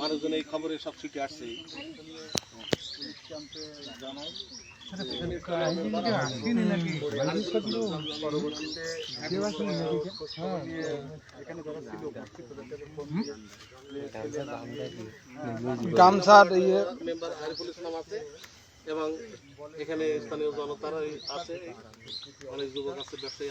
মানুষজন এই খবরে সব ছুটে আসছে। গামছার ইয়ে মেম্বার আরিফুল ইসলাম আছে এবং এখানে স্থানীয় জনতারা আছে। অনেক যুবক আছে ব্যবসায়ী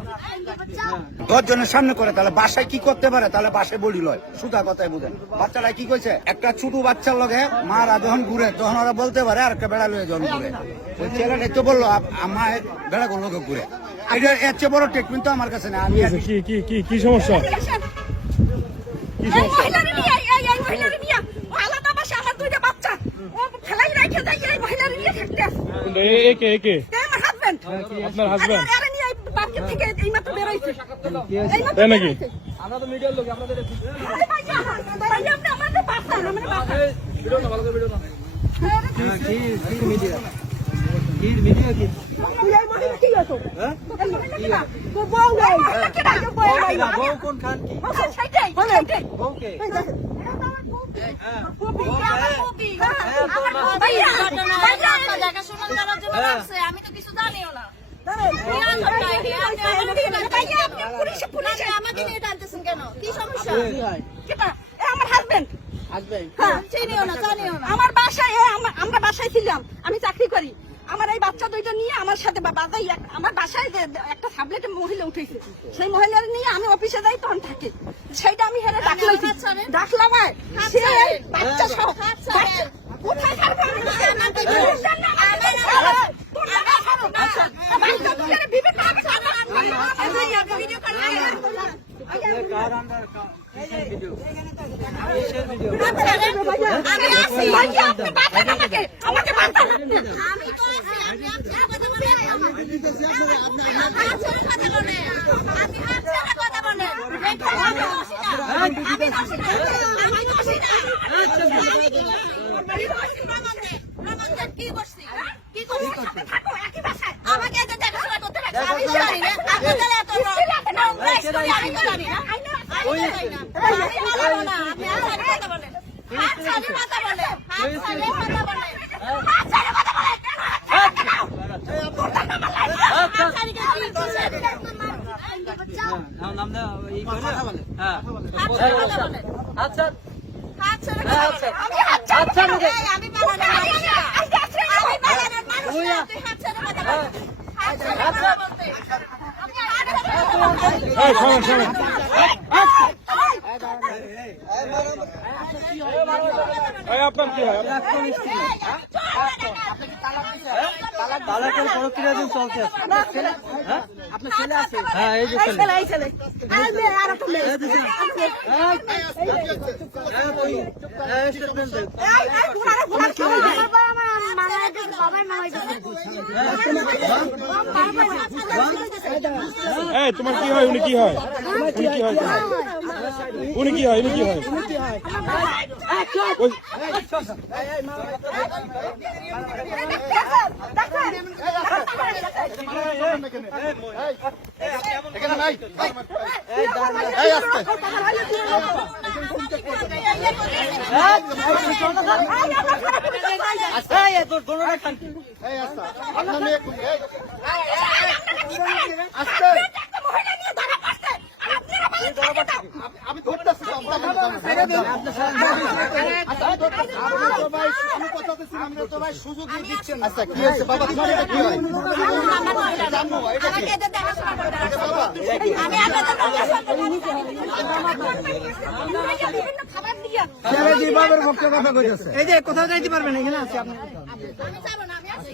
জনের সামনে করে তাহলে বাসায় কি করতে পারে? তাহলে বাসায় বলি লয়। সুতা কথাই বুঝেন। বাচ্চারা কি কইছে? একটা ছোট বাচ্চার লগে মারা যখন ঘুরে তখন ওরা বলতে পারে আর একটা বেড়া লয়ে যখন ঘুরে। ওই ছেলেটা তো বলল আমার বেড়া গুলো ঘুরে? এটা এর চেয়ে বড় ট্রিটমেন্ট তো আমার কাছে না আমি কি কি কি কি সমস্যা? নিয়ে থাকতে। একে একে। এ হাজবেন্ড আপনার husband? আরে নিয়ে এই বাচ্চা থেকে এই মাত্র বেরোইছে এই মাত্র তাই নাকি? বেরোইছে। আরে ভাইয়া, ভাইয়া, আপনি আমাদের কি সমস্যা? কেটা? এ আমার হাজবেন্ড হ্যাঁ চিনিও না জানিও না। আমার বাসায় এ, আমরা বাসায় ছিলাম। আমি চাকরি করি। আমার এই বাচ্চা দুইটা নিয়ে আমার সাথে বা- বাজাই এক- আমার বাসায় যে একটা সাবলেটে মহিলা উঠেছে। সেই মহিলার নিয়ে আমি অফিসে যাই তখন থাকি। সেইটা আমি হেরে ডাকলাম। ডাকলাম বাচ্চা সহ হাত ছাড়েন। বাচ্চা- কোথায় ছাড়বো আমি? আমাকে তোর বলুন। জানা না, আমার আমার না। তোর জানা ছাড়ো না। বাচ্চা দুইটারে বিবেক করে ছাড়ো। ভিডিও করে আমি আছি ভাইয়া, আপনি বাঁচান আমাকে। আমাকে বাঁচান। আমি তো আছি আপনি আপনার কথা বলেন হাত ছেড়ে কথা বলেন আপনি হাত ছেড়ে কথা বলেন আমি দোষী না আমি দোষী না আমি দোষী না আমি দোষী না প্রমাণ দেন প্রমাণ দেন কি করছি কি করছি। আমাকে দেখাশোনা করতে লাগছে আমি জানি না আপনাদের বলেন আচ্ছা আপনার কি হয় তালাকের প্রক্রিয়া দিন চলছে আপনার ছেলে আছে হ্যাঁ এই যে ছেলে, এই ছেলে। আর একটা মেয়ে। হ্যাঁ। এই, এই, তোমার কি হয়? উনি কি হয়? উনি কি হয়? উনি কি হয় উনি কি হয় ওই আচ্ছা। আমি কথা কইতেছে এই যে কোথাও যাইতে পারবেন এখানে আছে আপনি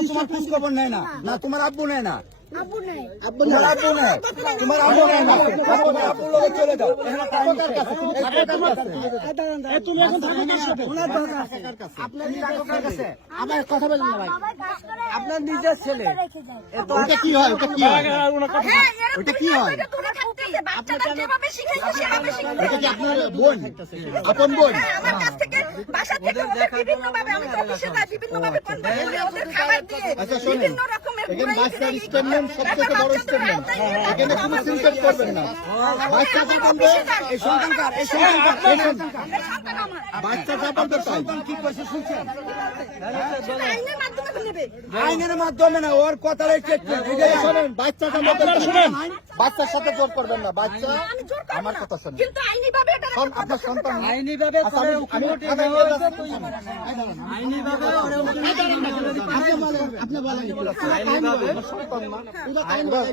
তোমার খোঁজ খবর নেয় না না তোমার আব্বু নেয় না। আব্বু নেই। তোমার আব্বু নেয় তোমার আব্বু নেয় না তোমার আব্বুর লগে চলে যাও। এখানে টাইম শেষ। তুমি থাকো কার কাছে? এই তুমি এখন থাকো কার সাথে আপনার কার কাছে? আমার কথা বলেন না ভাই। বাবা কাজ করে আপনার নিজের ছেলে ওটা কি হয়? ওটা কি হয়? হ্যাঁ ওটা কি হয়? আপন বোন? আমার কাছ থেকে বাসা থেকে বিভিন্ন ভাবে আমি অফিসে যাই বিভিন্ন ভাবে ফোন করে ওদের খাবার দিয়ে বিভিন্ন রকমের এখানে বাচ্চার স্টেডিয়াম সবচেয়ে বড় স্টেডিয়াম এখানে কোনো সিনকেট করবেন না বাচ্চা এই সন্তান এই সন্তান এই সন্তান কার সন্তান আমার বাচ্চা থাকবে সন্তান কি কইছে শুনছেন? আইনের মাধ্যমে নেবে। আইনের মাধ্যমে না ওর এটাই শোনেন। বাচ্চা আপনারা শুনেন। বাচ্চার সাথে জোর করবেন না বাচ্চা আমার কথা শোনেন। কিন্তু আইনি ভাবে এটা আপনার সন্তান আইনি ভাবে আচ্ছা, আমি- আমি আমি আইনি ভাবে ওরে আপনি বলেন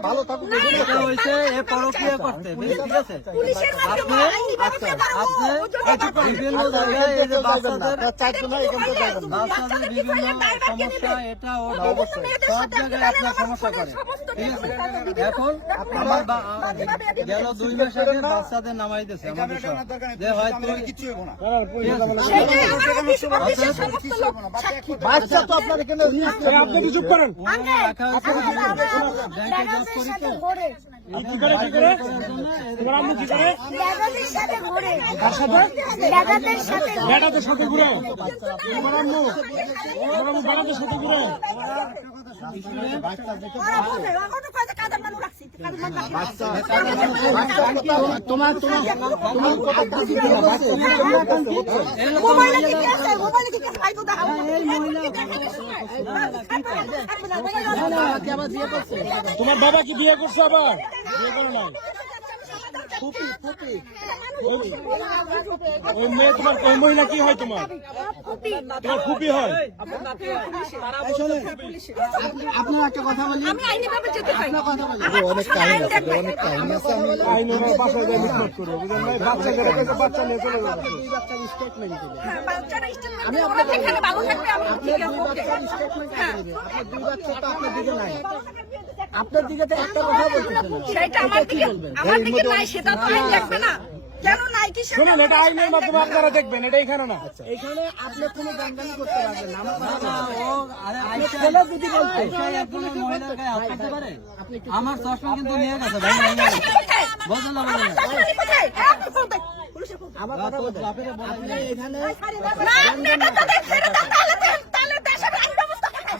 ভালো থাকুন এটা হইছে এ পরক্রিয়া করতে ঠিক আছে? পুলিশের মাধ্যমে আইনি আপনি বিভিন্ন জায়গায় এই যে বাচ্চাদের বাচ্চাদের বিভিন্ন সমস্যা এটা ওটা সব জায়গায় আপনার সমস্যা করে। ঠিক আছে। এখন আমার গেল দুই মাস আগে বাচ্চাদের নামাই দিয়েছে আমাদের সব যে হয়তো কিচ্ছু হইব না। বাচ্চা তো আপনার এখানে আপনি কি করেন। কি করে কি করে তোমার আম্মু কি করে দাদাদের সাথে ঘুরে। সাথে বেড়াতে সাথে ঘুরে। বেড়াতে সাথে ঘুরে। তোমার তোমার কথা বাবা কি বিয়ে করছে আবার? বিয়ে করে নাই? ওই মেয়ে তোমার ওই মহিলা কি হয় তোমার? তোমার ফুপি হয়? আপনার একটা কথা বলি। আমি আইনি ভাবে যেতে চাই। অনেক কাহিনী আছে অনেক কাহিনী আছে। আমি আইন বাসায় গিয়ে মিটমাট করব বুঝলেন না বাচ্চা করে বাচ্চা নিয়ে চলে যাবে। হ্যাঁ, বাচ্চারা স্টেটমেন্ট ওরা যেখানে ভালো থাকবে আমি ঠিক আছে ওকে। হ্যাঁ। আপনার দিকে তো একটা কথা বলতেছে সেটা আমার দিকে আমার দিকে নাই সেটা তো আইন দেখবে না কেন নাই কি সেটা শুনুন এটা আইনের মাধ্যমে আপনারা দেখবেন এটা এখানে না এখানে আপনি কোনো দাঙ্গানি করতে পারবেন না আমার ছেলে যদি বলতে মহিলার গায়ে হাত দিতে পারে আমার চশমা কিন্তু নিয়ে গেছে ভাই না বলেন না হ্যাঁ। আমার কথা বলতে আপনি এখানে না, আপনি এটা তাহলে তাহলে দেশের আইন ব্যবস্থা খারাপ।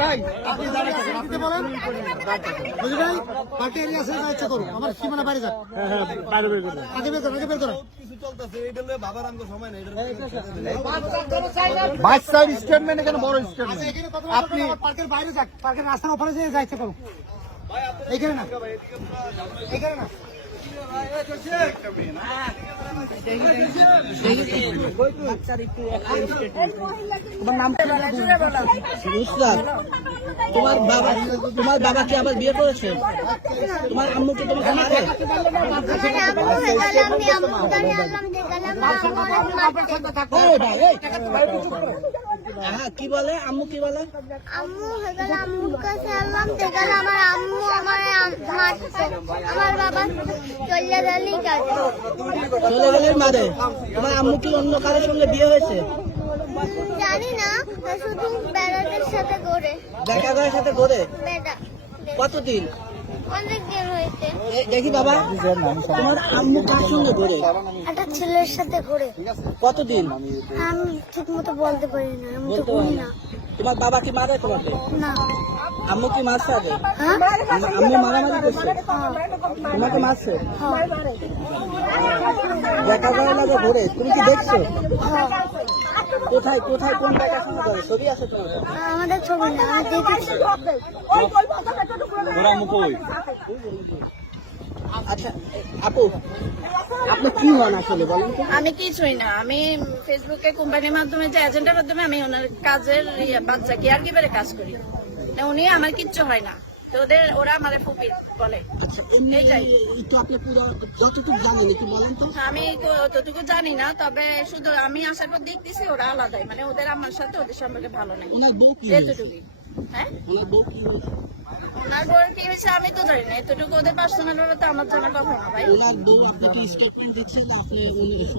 ভাই আপনি বলেন ভাই পার্টি এরিয়া আছে ইচ্ছা করুন আমার সীমানা বাড়ি যাক হ্যাঁ হ্যাঁ বাইরে বের করুন আগে বের করুন আগে বের করুন বাচ্চার স্টেটমেন্ট এখানে বড় স্টেটমেন্ট আপনি পার্কের বাইরে যাক পার্কের রাস্তার ওপরে যেয়ে যাইতে করুন এখানে না এখানে না তোমার বাবা তোমার বাবা কি আবার বিয়ে করেছে তোমার আম্মু কি তোমাকে মারে হ্যাঁ কি বলে আম্মু কি বলে আম্মু আমার আম্মু, আমার আমার আমার বাবা চলে গেলেই মারে? তোমার আম্মু কি অন্য কারোর সঙ্গে বিয়ে হয়েছে? জানি না শুধু বেড়াদের সাথে করার সাথে কতদিন? হয়েছে। দেখি বাবা। তোমার আম্মু কার সঙ্গে ঘুরে? একটা ছেলের সাথে ঘুরে। কতদিন? আমি ঠিক মতো বলতে পারি না আমি তো বলতে পারি না। তোমার বাবা কি মারে তোমাকে? না। আম্মু কি মারছে আগে? হ্যাঁ? আম্মু মারামারি করছে? তোমাকে মারছে? দেখা করে লাগে ঘুরে। তুমি কি দেখছ? কোথায় কোথায় কোন সঙ্গে করে? ছবি আছে তোমার? আমাদের ছবি না দেখেছি। ওরা মুখ ওই আচ্ছা আপু আপনি কি হন আসলে বলেন তো? আমি কিছুই না আমি ফেসবুকে কোম্পানির মাধ্যমে যে এজেন্টের মাধ্যমে আমি ওনার কাজের ইয়ে, বাচ্চা কেয়ার গিভারে কাজ করি। না, উনি আমার কিচ্ছু হয় না তো ওদের ওরা আমার ফুপি বলে। আচ্ছা তো। আমি তো অতটুকু জানি না তবে শুধু আমি আসার পর দেখতেছি ওরা আলাদাই মানে ওদের আমার সাথে ওদের সম্পর্কে ভালো নাই। কি? এতটুকুই। হ্যাঁ? ওনার কি হয়েছে? আমি তো জানি না। এতটুকু ওদের পার্সোনাল তো আমার কথা না ভাই। ওনার বউ আপনাকে স্টেটমেন্ট দিচ্ছে না আপনি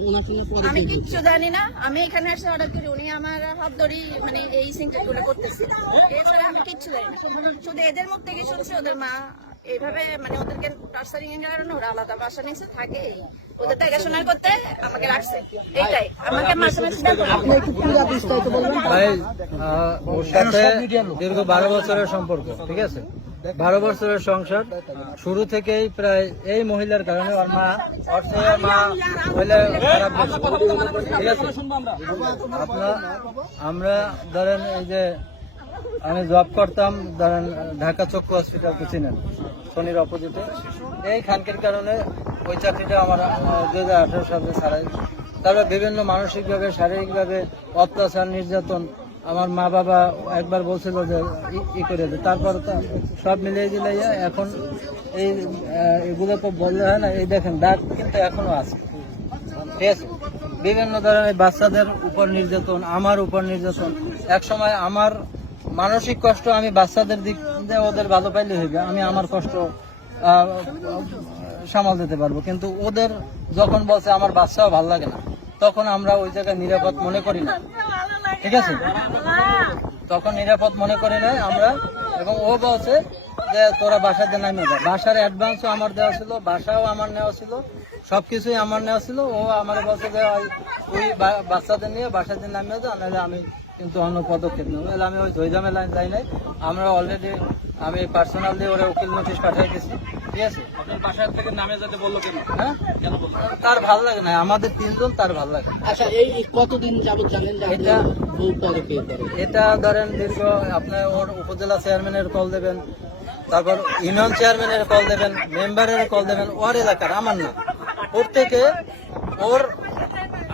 ওনার সঙ্গে পরে আমি কিচ্ছু জানি না। আমি এখানে এসে অর্ডার করি উনি আমার হাত ধরেই মানে এই সিংটা গুলো করতেছে। এছাড়া আমি কিচ্ছু জানি না। শুধু এদের মুখ থেকে শুনছি ওদের মা এইভাবে মানে ওদেরকে টার্সারিং এর কারণে ওরা আলাদা বাসা নিচে থাকে। ওদের দেখাশোনা করতে আমাকে রাখছে। এইটাই। আমাকে মাসে মাসে আপনি একটু পুরো বিস্তারিত বলবেন। ভাই ওর সাথে দীর্ঘ বারো বছরের সম্পর্ক ঠিক আছে? বারো বছরের সংসার। শুরু থেকেই প্রায় এই মহিলার কারণে মা চেয়ে মা আপনার আমরা ধরেন এই যে আমি জব করতাম, ধরেন ঢাকা চক্ষু হসপিটাল তো চিনেন, শনির অপোজিটে। এই খানকির কারণে ওই চাকরিটা আমার দু হাজার আঠারো সালে ছাড়াই। তারপর বিভিন্ন মানসিকভাবে, শারীরিকভাবে অত্যাচার, নির্যাতন আমার মা বাবা একবার বলছিল যে ই- করে দে। তারপর সব মিলিয়ে দিলে এখন এই এগুলো তো বললে হয় না, এই দেখেন, দাগ কিন্তু এখনও আছে। ঠিক আছে? বিভিন্ন ধরনের বাচ্চাদের উপর নির্যাতন, আমার উপর নির্যাতন। এক সময় আমার মানসিক কষ্ট আমি বাচ্চাদের দিক দিয়ে ওদের ভালো পাইলে হইবে, আমি আমার কষ্ট সামাল দিতে পারব। কিন্তু ওদের যখন বলছে আমার বাচ্চাও ভালো লাগে না, তখন আমরা ওই জায়গায় নিরাপদ মনে করি না। ঠিক আছে? তখন নিরাপদ মনে করে না আমরা। এবং ও বলছে যে, তোরা বাসাতে নামিয়ে যা। বাসার অ্যাডভান্সও আমার দেওয়া ছিল, বাসাও আমার নেওয়া ছিল, সবকিছুই আমার নেওয়া ছিল। ও আমার বলছে যে, ওই- বা- বাচ্চাদের নিয়ে বাসাতে নামিয়ে যা, নাহলে আমি কিন্তু অন্য পদক্ষেপ নেব। নাহলে আমি ওই ধৈর্যামে লাইন যাই নাই। আমরা অলরেডি আমি পার্সোনালি ওরা উকিল নোটিশ পাঠিয়ে দিয়েছি ঠিক আছে? আপনার বাসার থেকে নামে যেতে বলল কেন? হ্যাঁ? তার ভালো লাগে না আমাদের তিনজন তার ভালো লাগে আচ্ছা এই কতদিন যাবত জানেন যে এটা বউ এটা ধরেন দীর্ঘ আপনার ওর উপজেলা চেয়ারম্যানের কল দেবেন তারপর ইউনিয়ন চেয়ারম্যানের কল দেবেন মেম্বারের কল দেবেন ওর এলাকার আমার না। প্রত্যেকে ওর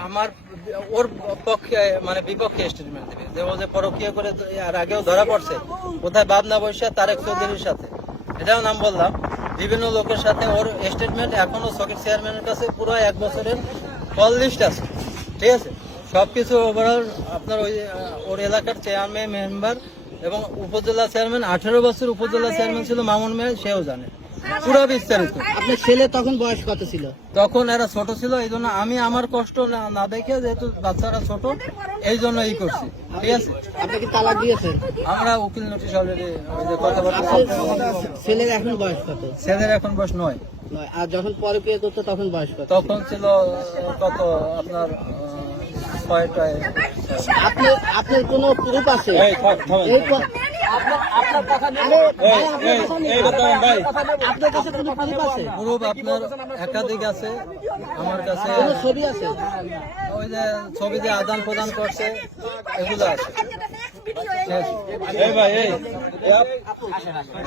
আমার ওর পক্ষে মানে বিপক্ষে স্টেটমেন্ট দেবে। যে ও যে পরকীয় করে আর আগেও ধরা পড়ছে কোথায় বাদনা বৈশা তারেক চৌধুরীর সাথে। এটাও নাম বললাম। বিভিন্ন লোকের সাথে ওর স্টেটমেন্ট এখনও সকেট চেয়ারম্যানের কাছে পুরো এক বছরের কল লিস্ট আছে। ঠিক আছে? সবকিছু ওভারঅল আপনার ওই ওর এলাকার চেয়ারম্যান মেম্বার এবং উপজেলা চেয়ারম্যান আঠেরো বছর উপজেলা চেয়ারম্যান ছিল মামুন মেয়ে সেও জানে। পুরো বিস্তারিত আপনার ছেলে তখন বয়স কত ছিল? তখন এরা ছোট ছিল এই জন্য আমি আমার কষ্ট না দেখে যেহেতু বাচ্চারা ছোট এই জন্য এই করছি। ঠিক আছে? আপনি কি তালাক দিয়েছেন? আমরা উকিল নোটিশ অলরেডি ছেলের এখন বয়স কত? ছেলের এখন বয়স নয়। আর যখন পরে বিয়ে করতো তখন বয়স কত তখন ছিল কত আপনার আপনি আপনার কোনো প্রুফ আছে? আপনার আপনার কথা নেই। আরে ভাই, আপনার কথা নেই। এই কথা ভাই আপনার কাছে কোনো প্রুফ আছে? গ্রুপ আপনার একাধিক আছে। আমার কাছে কোনো ছবি আছে? ওই যে ছবি যে আদান প্রদান করছে এগুলো আছে। ঠিক আছে? এই ভাই এই।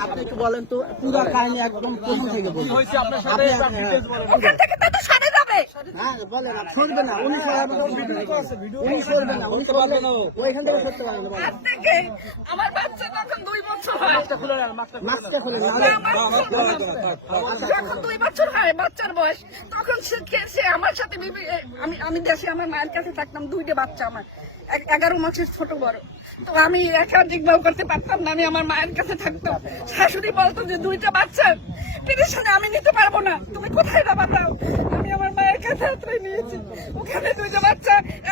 আপনি একটু বলেন তো পুরো কাহিনী একদম প্রথম থেকে বলুন। আপনি আমি দেশে আমার মায়ের কাছে থাকতাম, দুইটা বাচ্চা আমার। এগারো মাসের ছোট বড়। তো আমি একা দেখভাল করতে পারতাম না, আমি আমার মায়ের কাছে থাকতাম। শাশুড়ি বলতো যে, দুইটা বাচ্চা পেরেশানে আমি নিতে পারব না। তুমি কোথায় যাবা দাও? আমি আমার মায়ের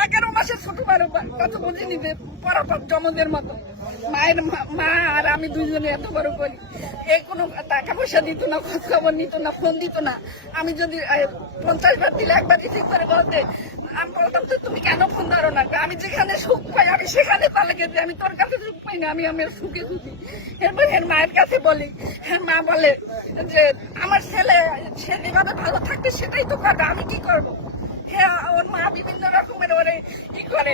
এগারো মাসের ছোট বারো কত বুঝিনি পরাপর জমদের মতো। মায়ের মা- আর আমি দুইজনে এত বড় করি। এই কোনো টাকা পয়সা দিত না, খোঁজ খবর নিত না, ফোন দিত না। আমি যদি পঞ্চাশ বার দিলে একবার রিসিভ করে বলতে আমি বলতাম, তো তুমি কেন ফোন ধরো না? আমি যেখানে সুখ পাই, আমি সেখানে পালাকে দিই আমি তোর কাছে সুখ পাই না, আমি আমার সুখে সুখী। এরপর এর মায়ের কাছে বলি হ্যাঁ মা বলে যে, আমার ছেলে, সে যেভাবে ভালো থাকবে, সেটাই তো করবে, আমি কি করব? হ্যাঁ ওর মা বিভিন্ন রকমের ওরে কি করে।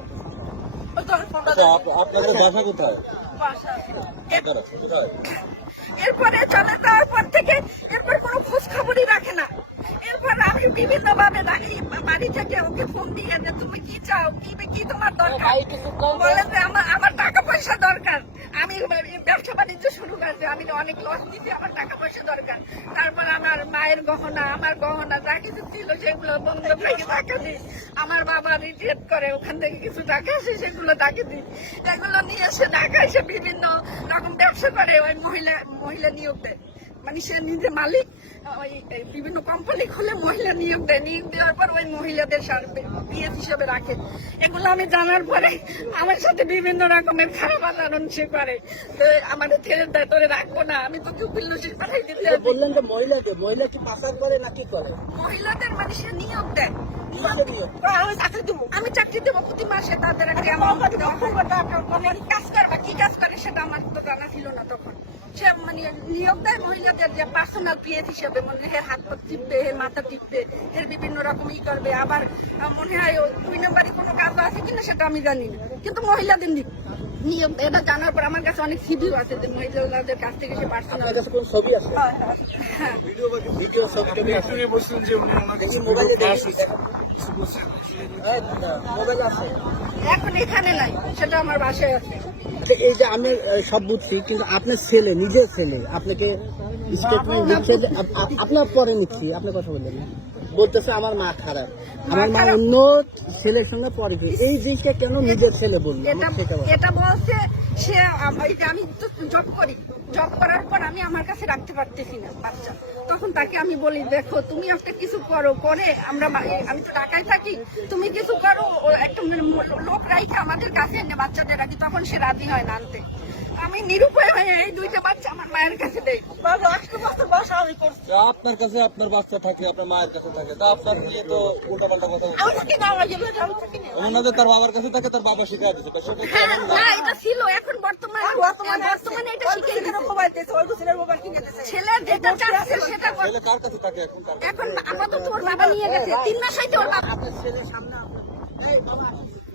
কোথায়? এরপরে চলে তারপর পর থেকে এরপর কোনো খোঁজ খবরই রাখে না। এরপর আমি বিভিন্ন ভাবে বাড়ি থেকে ওকে ফোন দিয়ে যে তুমি কি চাও? কি কি তোমার দরকার? বলে যে আমার আমার টাকা পয়সা দরকার। আমি ব্যবসা বাণিজ্য শুরু করছি আমি অনেক লস দিচ্ছি আমার টাকা পয়সা দরকার। তারপর আমার মায়ের গহনা আমার গহনা যা কিছু ছিল সেগুলো বন্ধ থেকে টাকা দিই। আমার বাবা রিটায়ার করে ওখান থেকে কিছু টাকা আসে সেগুলো তাকে দিই। এগুলো নিয়ে এসে ঢাকা এসে বিভিন্ন রকম ব্যবসা করে ওই মহিলা মহিলা নিয়োগ দেয়। মানে সে নিজে মালিক ওই বিভিন্ন কোম্পানি খুলে মহিলা নিয়োগ দেয়। নিয়োগ দেওয়ার পর ওই মহিলাদের হিসেবে রাখে। এগুলো আমি জানার পরে আমার সাথে বিভিন্ন রকমের খারাপ আচরণ সে করে। তো রাখব না আমি তোকে উকিল নসির পাঠাই দিতে বললেন যে মহিলাকে মহিলা কি পাচার করে না কি করে? মহিলাদের মানে সে নিয়োগ দেয়। আমি চাকরি দেবো আমি চাকরি দেবো প্রতি মাসে তাদের একটা হয়। মানে কাজ করবা কি কাজ করে সেটা আমার তো জানা ছিল না তখন। সে মানে নিয়োগ দেয় মহিলাদের যে পার্সোনাল পিএস হিসেবে মনে হয় হাত পা টিপবে এর মাথা টিপবে এর বিভিন্ন রকম ই করবে। আবার মনে হয় দুই নম্বরই কোনো কাজ আছে কিনা সেটা আমি জানি না। কিন্তু মহিলাদের নি- নিয়োগ এটা জানার পর আমার কাছে অনেক সিভিও আছে যে মহিলাদের কাছ থেকে সে পার্সোনাল ছবি আছে? হ্যাঁ ভিডিও ছবি টবি আছে? মোবাইল এখন এখানে নাই সেটা আমার বাসায় আছে। এই যে আমি সব বুঝছি কিন্তু আপনার ছেলে নিজের ছেলে আপনাকে স্টেটমেন্ট দিচ্ছে আপনার পরে নিচ্ছি আপনি কথা বললেন। বলতেছে আমার মা খারাপ আমার মা অন্য ছেলের সঙ্গে পরে এই জিনিসটা কেন নিজের ছেলে বলল। এটা বলছে সে, আম- তো জব করি। জব করার পর আমি আমার কাছে রাখতে পারতেছি না, বাচ্চা। তখন তাকে আমি বলি, দেখো, তুমি একটা কিছু করো, করে আমরা আমি তো ঢাকায় থাকি, তুমি কিছু করো একটু লোক রাইখে আমাদের কাছে এনে বাচ্চাদের রাখি। তখন সে রাজি হয় না আনতে। আমি নিরুপায় হয়ে এই দুইটা বাচ্চা আমার মায়ের কাছে দেই। আপনার কাছে আপনার বাচ্চা থাকে আপনার মায়ের কাছে থাকে। তা আপনার নিয়ে তো উল্টাপাল্টা কথা আমার ওনাদের তার বাবার কাছে থাকে তার বাবা শিখাই দিচ্ছে তা হ্যাঁ, এটা ছিল এখন বর্তমানে বর্তমানে বর্তমানে এটা শিখে ছেলে যেটা চাচ্ছে সেটা ছেলে কার কাছে থাকে এখন? কাছে? এখন আপাতত বাবা নিয়ে গেছে। তিন মাস হইতে ওর বাবা ওরা এখন এখনও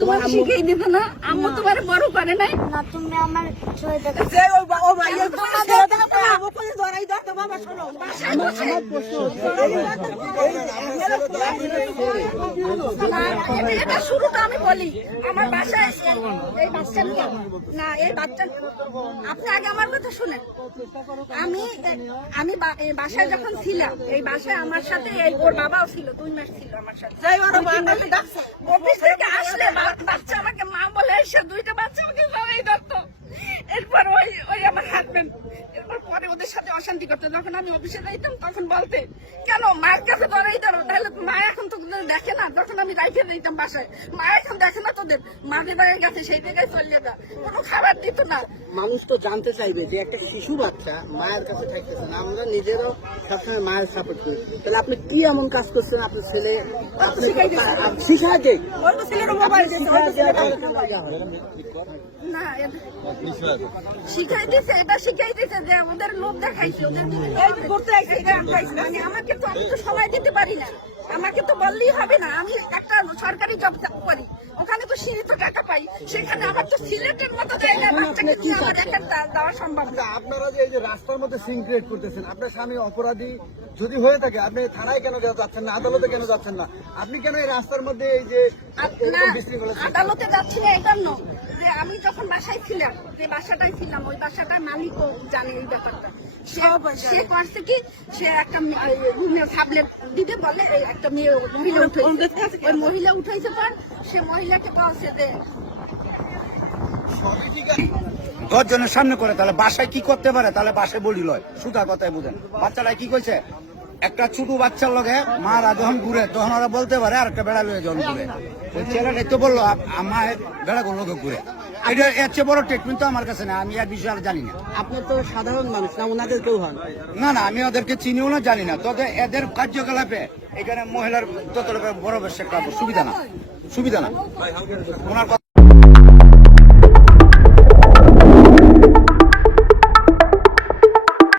তোমার আম্মু দিবে না? আম্মু তোমার বড় করে নাই? না তুমি আমার এটা- শুরুটা আমি বলি। আমার বাসায় এই- এই বাচ্চা না এই বাচ্চা আপনি আগে আমার কথা শুনেন। আমি আমি বা- এই বাসায় যখন ছিলাম এই বাসায় আমার সাথে এই ওর বাবাও ছিল দুই মাস ছিল আমার সাথে। অফিস থেকে আসলে বাচ্চা আমাকে মা বলে এসে দুইটা বাচ্চা আমাকে সবাই ধরতো এরপর ওই ওই আমার হাজবেন্ড এরপর পরে ওদের সাথে অশান্তি করতে। যখন আমি অফিসে যাইতাম তখন বলতে কেন মায়ের কাছে ধরেই ধরো তাহলে মা এখন তো তোদের দেখে না। যখন আমি রাইখে দিতাম বাসায় মা এখন দেখে না তোদের মাঝে বাগে গেছে সেই জায়গায় চলে যা কোনো খাবার দিত না। মানুষ তো জানতে চাইবে যে একটা শিশু বাচ্চা মায়ের কাছে থাকতেছে না আমরা নিজেরও সবসময় মায়ের সাপোর্ট করি। তাহলে আপনি কি এমন কাজ করছেন? আপনার ছেলে আপনি শিখাকে না এ- শিখাইতেছে এটা শিখাইতেছে যে ওদের লোক দেখাইছে ওদের করতে আইছে এটা মানে আমাকে তো আমি তো সময় দিতে পারি না। আমাকে তো বললেই হবে না আমি একটা সরকারি জব করি। ওখানে তো সীমিত টাকা পাই সেখানে আমার তো সিলেটের মতো জায়গায় বাচ্চাকে নিয়ে আমার একা দা- দেওয়া সম্ভব না। আপনারা যে এই যে রাস্তার মধ্যে সিং ক্রিয়েট করতেছেন আপনার স্বামী অপরাধী যদি হয়ে থাকে আপনি থানায় কেন যাচ্ছেন না আদালতে কেন যাচ্ছেন না? আপনি কেন এই রাস্তার মধ্যে এই যে আদালতে যাচ্ছি না এই জন্য। যে আমি যখন বাসায় ছিলাম যে বাসাটায় ছিলাম ওই বাসাটার মালিকও জানে এই ব্যাপারটা। সে- সে করছে কি? সে একটা রুমে সাবলেট দিতে বলে একটা মেয়ে মহিলা উঠাইছে ওই মহিলা উঠাইছে পর সে মহিলাকে বলছে যে দশ জনের সামনে করে তাহলে বাসায় কি করতে পারে? তাহলে বাসায় বলি লয়। সুতা কথায় বুঝেন। বাচ্চারা কি কইছে? একটা ছোট বাচ্চার লগে মারা যখন ঘুরে তখন ওরা বলতে পারে আর একটা বেড়া লয়ে যখন ঘুরে। ওই ছেলেটাই তো বলল আমার বেড়া কোনো লোকে ঘুরে। এটা এর চেয়ে বড় ট্রিটমেন্ট তো আমার কাছে না আমি আর বিষয়ে আর জানি না। আপনি তো সাধারণ মানুষ না ওনাদের কেউ হন। না না আমি ওদেরকে চিনিও না জানি না। তবে এদের কার্যকলাপে এখানে মহিলার তত বড় বেশ একটা সুবিধা না সুবিধা না। ওনার